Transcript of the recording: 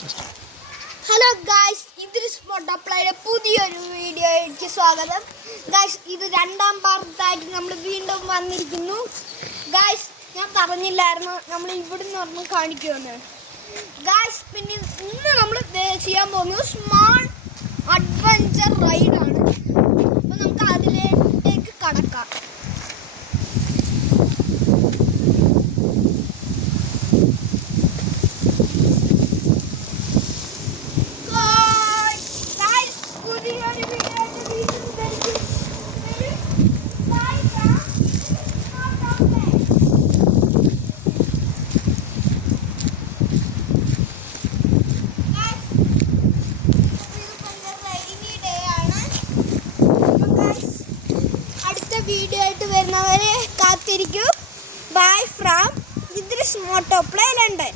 Hello guys, Idris മോട്ടോപ്ലൈയുടെ പുതിയൊരു വീഡിയോയ്ക്ക് സ്വാഗതം. ഗായ്സ്, ഇത് രണ്ടാം പാർട്ടായിട്ട് നമ്മൾ വീണ്ടും വന്നിരിക്കുന്നു. ഗായ്സ്, ഞാൻ പറഞ്ഞില്ലായിരുന്നു നമ്മൾ ഇവിടുന്ന് ഒരെണ്ണം കാണിക്കുമെന്ന്. ഗായ്സ്, പിന്നെ ഇന്ന് നമ്മൾ ചെയ്യാൻ പോകുന്നത് സ്മാൾ അഡ്വഞ്ചർ റൈഡാണ്. അപ്പോൾ നമുക്ക് അതിലേക്ക് കടക്കാം. വീഡിയോ ആയിട്ട് വരുന്നവരെ കാത്തിരിക്കൂ. ബൈ ഫ്രം ഇദ്രിസ് മോട്ടോപ്ലൈ ലണ്ടൻ.